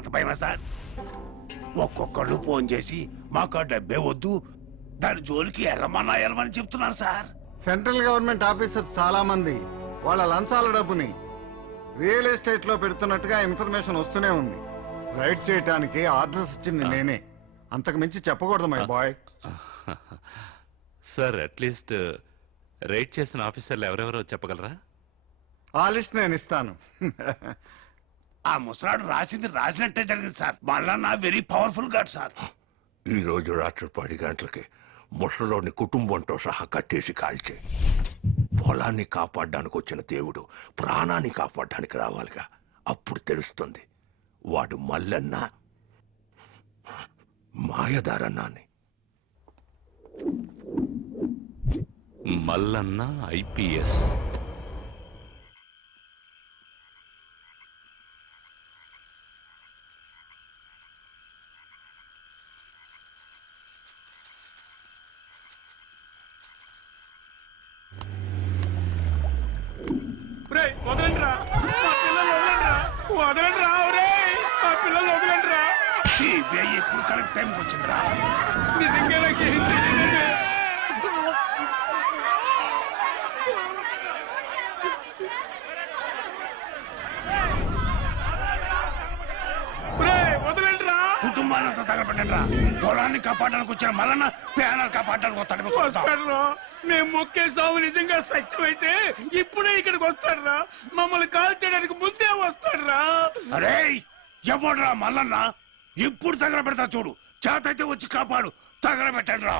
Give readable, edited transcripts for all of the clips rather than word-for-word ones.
అంత భయమా సార్? ఒక్కొక్కళ్ళు ఫోన్ చేసి మాకు డబ్బే వద్దు, దాని జోలికి వెళ్ళమని చెప్తున్నారు సార్. సెంట్రల్ గవర్నమెంట్ ఆఫీసర్స్ చాలా మంది వాళ్ళ లంచాల డబ్బుని రియల్ ఎస్టేట్ లో పెడుతున్నట్టుగా ఇన్ఫర్మేషన్ వస్తూనే ఉంది. రైడ్ చేయడానికి ఆర్డర్స్ ఇచ్చింది నేనే, అంతకు మించి చెప్పకూడదు my boy. Sir at least raid చేసిన ఆఫీసర్లు ఎవరెవరో చెప్పగలరా? ఆ లిస్ట్ నేను ఇస్తాను. ఆ ముసలాడు రాసినట్టే జరిగింది సార్. మళ్ళా వెరీ పవర్ఫుల్ గాడ్ సార్. ఈ రోజు రాత్రి 10 గంటలకి ముసలోని కుటుంబంతో సహా కట్టేసి కాల్చే. పొలాన్ని కాపాడడానికి వచ్చిన దేవుడు ప్రాణాన్ని కాపాడడానికి రావాలిగా, అప్పుడు తెలుస్తుంది వాడు మల్లన్న మాయదారన్న అని. మల్లన్న ఐపీఎస్. సిబిఐ ఇప్పుడు కరెక్ట్ టైంకి వచ్చిందిరా. నిజంగా నాకేం తెలియదు. కుటుంబాలంతా తగలబడ్డా. పొలాన్ని కాపాడడానికి వచ్చిన మళ్ళా ప్యానల్ కాపాడడానికి వస్తాడు. మేము మొక్కేసాము నిజంగా సత్యమైతే ఇప్పుడే ఇక్కడికి వస్తాడురా. మమ్మల్ని కాల్ చేయడానికి ముందే వస్తాడురా. అరే ఎవడ్రా మల్లన్న? ఇప్పుడు తగలబెడతా చూడు. చేతైతే వచ్చి కాపాడు. తగలబెట్టండి రా.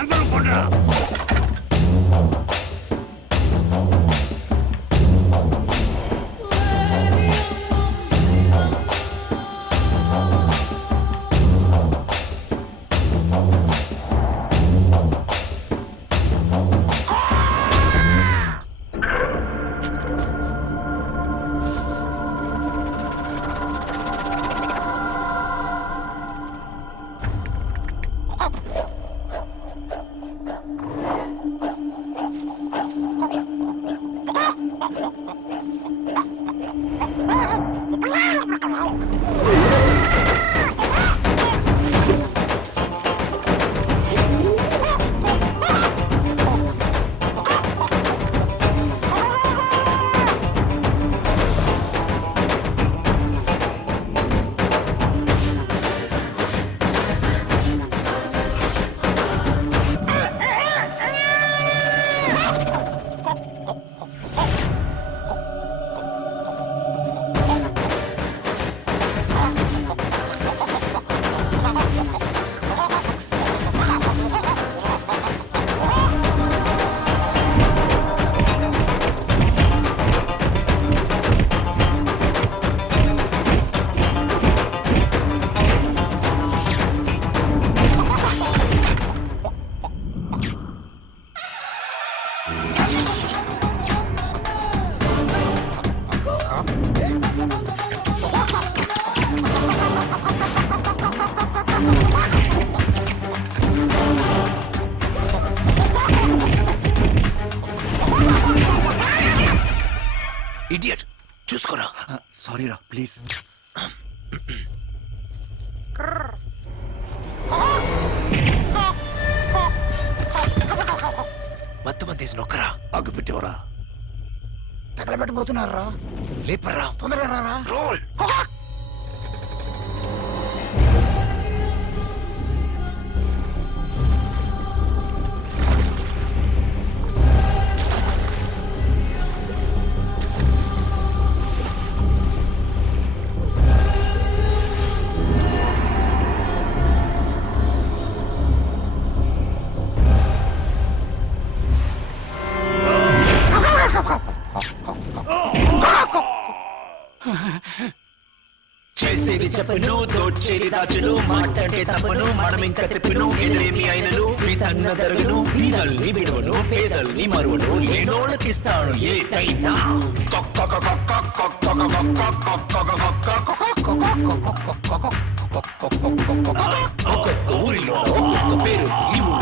అందరూ పోండిరా. ఇడియట్, చూసుకోరా. సారీ రా, ప్లీజ్. మొత్తం అంతేసి నొక్కరా. అగ్గు పెట్టేవరా. తగలబెట్టబోతున్నారా? లేపరా. తొందరగా రారా. రోల్. చేసేది చెప్పను దోచేది దాచును మాటంటే తప్పను మనం ఇంకా తెప్పును ఎదురేమి అయినను మీ తన్న దరుగును బీదల్ని విడువను పేదల్ని మరువను లేనోళ్ళకిస్తాను ఏదైనా ఒక్కొక్క ఊరిలో ఒక్కొక్క పేరు ఈ ఊరు